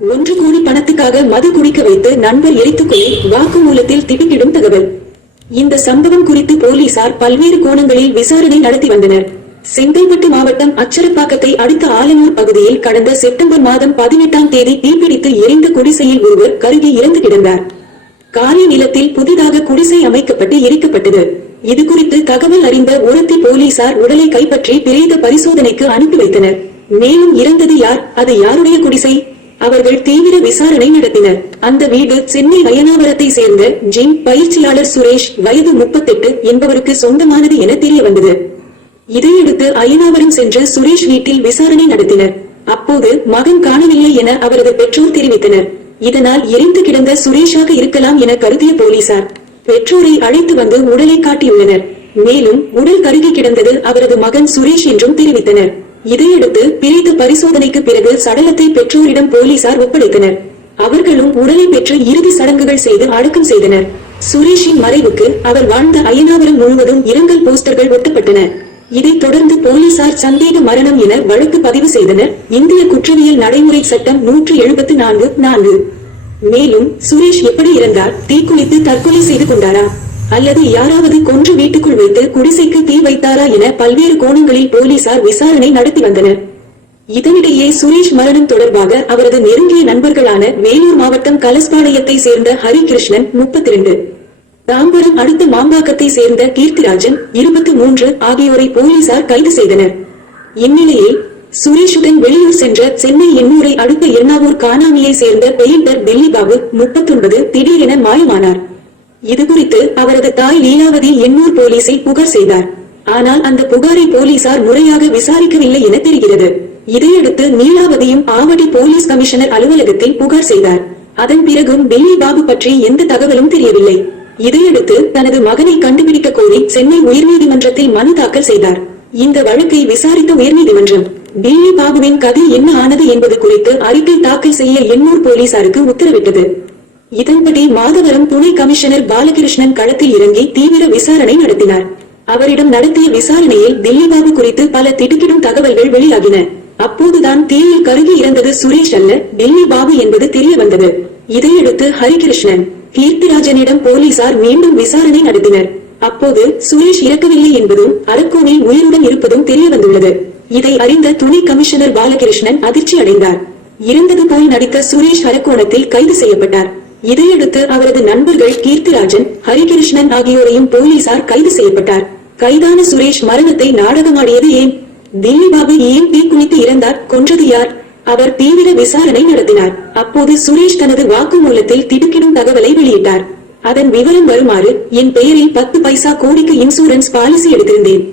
ஒன்று கோடி பணத்துக்காக மது குடிக்க வைத்து நண்பர் எரித்துக் வாக்குமூலத்தில் திடுக்கிடும் தகவல். இந்த சம்பவம் குறித்து போலீசார் பல்வேறு கோணங்களில் விசாரணை நடத்தி வந்தனர். செங்கல்பட்டு மாவட்டம் அச்சரப்பாக்கத்தை அடுத்த ஆலனூர் பகுதியில் கடந்த செப்டம்பர் மாதம் பதினெட்டாம் தேதி தீப்பிடித்து எரிந்த குடிசையில் ஒருவர் கருகி இறந்து கிடந்தார். காலி நிலத்தில் புதிதாக குடிசை அமைக்கப்பட்டு எரிக்கப்பட்டது. இது குறித்து தகவல் அறிந்த உரத்தி போலீசார் உடலை கைப்பற்றி பிரேத பரிசோதனைக்கு அனுப்பி வைத்தனர். மேலும் இறந்தது யார்? அது யாருடைய குடிசை? அவர்கள் தீவிர விசாரணை நடத்தினர். அந்த வீடு சென்னை அயனாவரத்தை சேர்ந்த ஜிம் பயிற்சியாளர் சுரேஷ் வயது முப்பத்தெட்டு என்பவருக்கு சொந்தமானது என தெரிய வந்தது இதையடுத்து அயனாவரம் சென்று சுரேஷ் வீட்டில் விசாரணை நடத்தினர். அப்போது மகன் காணவில்லை என அவரது பெற்றோர் தெரிவித்தனர். இதனால் எரிந்து கிடந்த சுரேஷாக இருக்கலாம் என கருதிய போலீசார் பெற்றோரை அழைத்து வந்து உடலை காட்டியுள்ளனர். மேலும் உடல் கருகி கிடந்தது அவரது மகன் சுரேஷ் என்றும் தெரிவித்தனர். இதையடுத்து பிரித்து பரிசோதனைக்கு பிறகு சடலத்தை பெற்றோரிடம் போலீசார் ஒப்படைத்தனர். அவர்களும் உடலை பெற்று இறுதி சடங்குகள் செய்து அடக்கம் செய்தனர். சுரேஷின் மறைவுக்கு அவர் வாழ்ந்த அயனாவரம் முழுவதும் இரங்கல் போஸ்டர்கள் ஒட்டப்பட்டன. இதைத் தொடர்ந்து போலீசார் சந்தேக மரணம் என வழக்கு பதிவு செய்தனர். இந்திய குற்றவியல் நடைமுறை சட்டம் நூற்று எழுபத்து நான்கு நான்கு. மேலும் சுரேஷ் எப்படி இறந்தார் தீக்குளித்து தற்கொலை செய்து கொண்டாரா? அல்லது யாராவது கொன்று வீட்டுக்குள் வைத்து குடிசைக்கு தீ வைத்தாரா என பல்வேறு கோணங்களில் போலீசார் விசாரணை நடத்தி வந்தனர். இதனிடையே சுரேஷ் மரணம் தொடர்பாக அவரது நெருங்கிய நண்பர்களான வேலூர் மாவட்டம் கலஸ்பாளையத்தை சேர்ந்த ஹரிகிருஷ்ணன் முப்பத்தி ரெண்டு தாம்பரம் அடுத்த மாம்பாக்கத்தை சேர்ந்த கீர்த்திராஜன் இருபத்தி மூன்று ஆகியோரை போலீசார் கைது செய்தனர். இந்நிலையில் சுரேஷுடன் வெளியூர் சென்ற சென்னை எண்ணூரை அடுத்த எண்ணாவூர் காணாமியை சேர்ந்த பெயிண்டர் தில்லி பாபு முப்பத்தொன்பது திடீரென மாயமானார். இதுகுறித்து அவரது தாய் லீலாவதி எண்ணூர் போலீசை புகார் செய்தார். ஆனால் அந்த புகாரை போலீசார் முறையாக விசாரிக்கவில்லை என தெரிகிறது. இதையடுத்து நீலாவதியும் ஆவடி போலீஸ் கமிஷனர் அலுவலகத்தில் புகார் செய்தார். அதன் பிறகும் டெல்லி பாபு பற்றி எந்த தகவலும் தெரியவில்லை. இதையடுத்து தனது மகனை கண்டுபிடிக்க கோரி சென்னை உயர்நீதிமன்றத்தில் மனு தாக்கல் செய்தார். இந்த வழக்கை விசாரித்த உயர்நீதிமன்றம் டெல்லி பாபுவின் கதை என்ன ஆனது என்பது குறித்து அறிக்கை தாக்கல் செய்ய எண்ணூர் போலீசாருக்கு உத்தரவிட்டது. இதன்படி மாதவரம் துணை கமிஷனர் பாலகிருஷ்ணன் களத்தில் இறங்கி தீவிர விசாரணை நடத்தினார். அவரிடம் நடத்திய விசாரணையில் தில்லி பாபு குறித்து பல திடுக்கிடும் தகவல்கள் வெளியாகின. அப்போதுதான் தீயில் கருகி இறந்தது சுரேஷ் அல்ல டெல்லி பாபு என்பது தெரிய வந்தது இதையடுத்து ஹரிகிருஷ்ணன் கீர்த்திராஜனிடம் போலீசார் மீண்டும் விசாரணை நடத்தினர். அப்போது சுரேஷ் இறக்கவில்லை என்பதும் அரக்கோவில் உயிருடன் இருப்பதும் தெரிய வந்துள்ளது இதை அறிந்த துணை கமிஷனர் பாலகிருஷ்ணன் அதிர்ச்சி அடைந்தார் இறந்தது போல் நடித்த சுரேஷ் அரக்கோணத்தில் கைது செய்யப்பட்டார். இதையடுத்து அவரது நண்பர்கள் கீர்த்திராஜன் ஹரிகிருஷ்ணன் ஆகியோரையும் போலீசார் கைது செய்யப்பட்டார். கைதான சுரேஷ் மரணத்தை நாடகமாடியது ஏன்? தில்லி பாபு ஏன் தீக்குளித்து இறந்தார்? கொன்றது யார்? அவர் தீவிர விசாரணை நடத்தினார். அப்போது சுரேஷ் தனது வாக்குமூலத்தில் திடுக்கிடும் தகவலை வெளியிட்டார். அதன் விவரம் வருமாறு என் பெயரில் பத்து பைசா கோடிக்கு இன்சூரன்ஸ் பாலிசி எடுத்திருந்தேன்.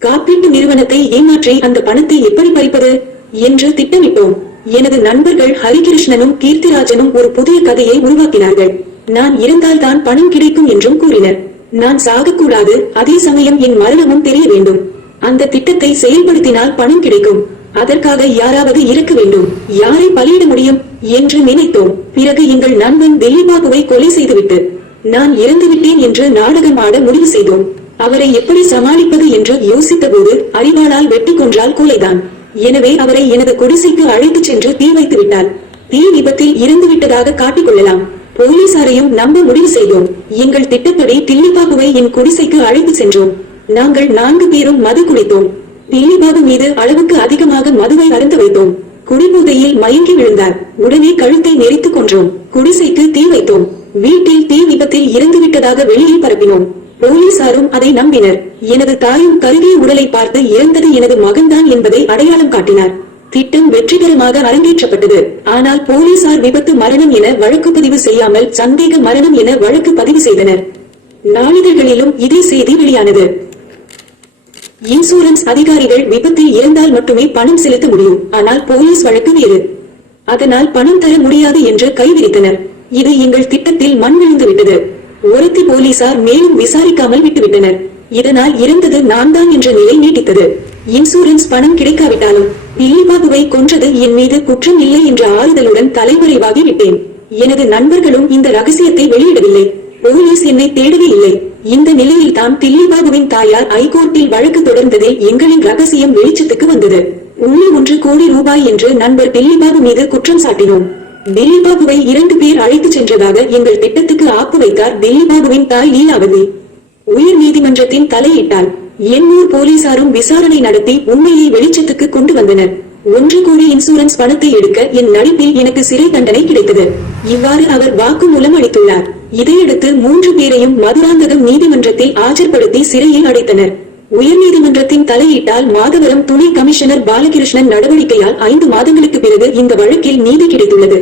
காப்பீட்டு நிறுவனத்தை ஏமாற்றி அந்த பணத்தை எப்படி பறிப்பது? என்று திட்டமிட்டோம். எனது நண்பர்கள் ஹரிகிருஷ்ணனும் கீர்த்திராஜனும் ஒரு புதிய கதையை உருவாக்கினார்கள். நான் இறந்தால் தான் பணம் கிடைக்கும் என்றும் கூறினர். நான் சாகக்கூடாது அதே சமயம் என் மரணமும் தெரிய வேண்டும். அந்த திட்டத்தை செயல்படுத்தினால் பணம் கிடைக்கும். அதற்காக யாராவது இறக்க வேண்டும். யாரை பலியிட முடியும் என்று நினைத்தோம். பிறகு எங்கள் நண்பன் திலீபாபுவை கொலை செய்துவிட்டு நான் இறந்துவிட்டேன் என்று நாடகம் ஆட முடிவு செய்தோம். அவரை எப்படி சமாளிப்பது என்று யோசித்த போது அறிவானால் வெட்டி கொன்றால் கொலைதான். எனவே அவரை எனது குடிசைக்கு அழைத்துச் சென்று தீ வைத்து விட்டார் தீ விபத்தில் இறந்து விட்டதாக காட்டிக் கொள்ளலாம். போலீசாரையும் நம்ப முடிவு செய்தோம். எங்கள் திட்டப்படி தில்லிபாபுவை என் குடிசைக்கு அழைத்து சென்றோம். நாங்கள் நான்கு பேரும் மது குடித்தோம். தில்லிபாபு மீது அளவுக்கு அதிகமாக மதுவை அருந்து வைத்தோம். குடிபோதையில் மயங்கி விழுந்தார். உடனே கழுத்தை நெரித்துக் கொன்றோம். குடிசைக்கு தீ வைத்தோம். வீட்டில் தீ விபத்தில் இறந்து விட்டதாக வெளியில் பரப்பினோம். போலீசாரும் அதை நம்பினர். எனது தாயும் கருவிய உடலை பார்த்து இறந்தது எனது மகன்தான் என்பதை அடையாளம் காட்டினார். திட்டம் வெற்றிகரமாக அரங்கேற்றப்பட்டது. ஆனால் போலீசார் விபத்து மரணம் என வழக்கு பதிவு செய்யாமல் சந்தேக மரணம் என வழக்கு பதிவு செய்தனர். நாளிதழ்களிலும் இதே செய்தி வெளியானது. இன்சூரன்ஸ் அதிகாரிகள் விபத்தில் இறந்தால் மட்டுமே பணம் செலுத்த முடியும். ஆனால் போலீஸ் வழக்கு வேறு. அதனால் பணம் தர முடியாது என்று கைவிரித்தனர். இது எங்கள் திட்டத்தில் மண் விழுந்து விட்டது ஒருத்தி போலீசார் மேலும் விசாரிக்காமல் விட்டுவிட்டனர். இதனால் இறந்தது நான் தான் என்ற நிலை நீட்டித்தது இன்சூரன்ஸ் பணம் கிடைக்காவிட்டாலும் திலீபாபுவை கொன்றது என் மீது குற்றம் இல்லை என்ற ஆறுதலுடன் தலைமறைவாகி விட்டேன். எனது நண்பர்களும் இந்த ரகசியத்தை வெளியிடவில்லை. போலீஸ் என்னை தேடவே இல்லை. இந்த நிலையில் தான் தில்லிபாபுவின் தாயார் ஐகோர்ட்டில் வழக்கு தொடர்ந்ததில் எங்களின் ரகசியம் வெளிச்சத்துக்கு வந்தது. உள்ளே ஒன்று கோடி ரூபாய் என்று நண்பர் தில்லிபாபு மீது குற்றம் சாட்டினோம். திலீபாபுவை இரண்டு பேர் அழைத்துச் சென்றதாக எங்கள் திட்டத்துக்கு ஆப்பு வைத்தார் திலீபாபுவின் தாய் லீலாவதி. உயர் நீதிமன்றத்தின் தலையிட்டால் எண்ணூர் போலீசாரும் விசாரணை நடத்தி உண்மையை வெளிச்சத்துக்கு கொண்டு வந்தனர். ஒன்று கோடி இன்சூரன்ஸ் பணத்தை எடுக்க என் நடிப்பில் எனக்கு சிறை தண்டனை கிடைத்தது. இவ்வாறு அவர் வாக்குமூலம் அளித்துள்ளார். இதையடுத்து மூன்று பேரையும் மதுராந்தகம் நீதிமன்றத்தில் ஆஜர்படுத்தி சிறையில் அடைத்தனர். உயர்நீதிமன்றத்தின் தலையீட்டால் மாதவரம் துணை கமிஷனர் பாலகிருஷ்ணன் நடவடிக்கையால் ஐந்து மாதங்களுக்கு பிறகு இந்த வழக்கில் நீதி கிடைத்துள்ளது.